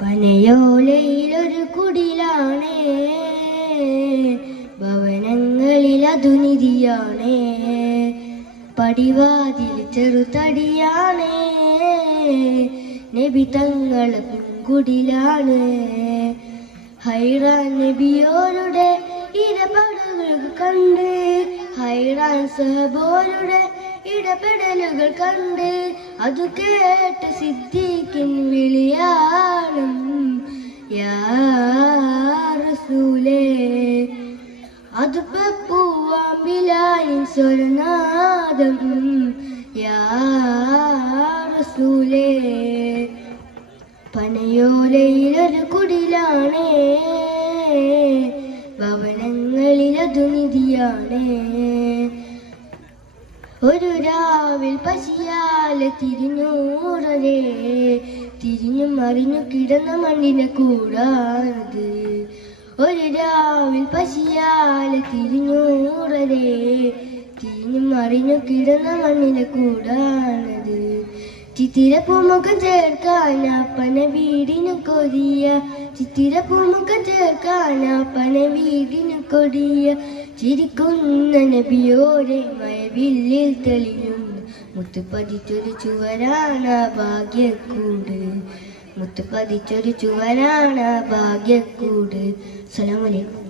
പനയോലയിലൊരു കുടിലാണേ, ഭവനങ്ങളിൽ അതു നിധിയാണേ. പടിവാതിൽ ചെറുതടിയാണേ, നബി തങ്ങളെ പൂങ്കുടിലാണ്. ഹൈറാൻ നബിയോരുടെ ഇടപെടലുകൾ കണ്ട്, ഹൈറാൻ സഹബോരുടെ ഇടപെടലുകൾ കണ്ട്, അതു കേട്ട് സിദ്ദീഖിൻ വിളിയാണ് യാ റസൂലേ. അത് പൂവാമ്പിലായിൻ സ്വരനാദം യാ റസൂലേ. പനയോലയിലൊരു കുടിലാണേ, ഭവനങ്ങളിലതു നിധിയാണേ. ഒരു രാവിൽ പശിയാലെ തിരിഞ്ഞൂടരേ, തിരിഞ്ഞും മറിഞ്ഞു കിടന്ന മണ്ണിനെ കൂടാനത്. ഒരു രാവിൽ പശിയാലെ തിരിഞ്ഞൂടരേ, തിരിഞ്ഞും മറിഞ്ഞു കിടന്ന മണ്ണിനെ കൂടാനത്. ചിത്തിരപ്പൂമുഖം ചേർക്കാൻ അപ്പന വീടിനു കൊതിയ, ചിത്തിരപ്പൂമുഖം ചേർക്കാൻ അപ്പന വീടിനു കൊടിയ. ചിരിക്കുന്ന നബിയോരെ മഴവില്ലിൽ തെളിയുന്നു, മുത്തുപതിച്ചൊരു ചുവരാണ് ഭാഗ്യക്കൂട്, മുത്തുപതിച്ചൊരു ചുവരാണ് ഭാഗ്യക്കൂട്. അസ്സലാമു അലൈക്കും.